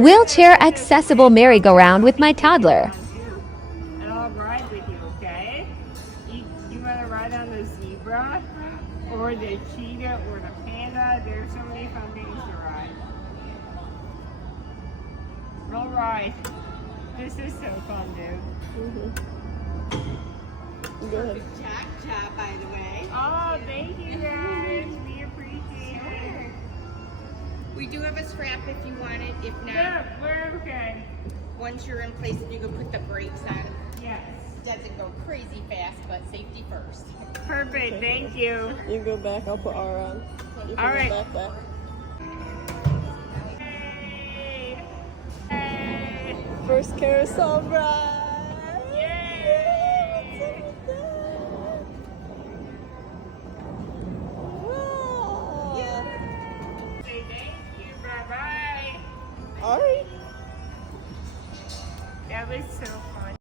wheelchair accessible merry-go-round with my toddler. And I'll ride with you, okay? You want to ride on the zebra or the cheetah or the panda? There's so many fun things to ride. All right. This is so fun, dude. Perfect job, by the way. Oh, thank you guys. We appreciate it. We do have a strap if you want it. If not, Yeah, we're okay. once you're in place, you can put the brakes on. Yes. Doesn't go crazy fast, but safety first. Perfect. Thank you. You go back, I'll put R on. You All right. Back. Hey. Hey. First carousel ride. Yay. Wow. Say thank you. Bye-bye. All right. That was so fun.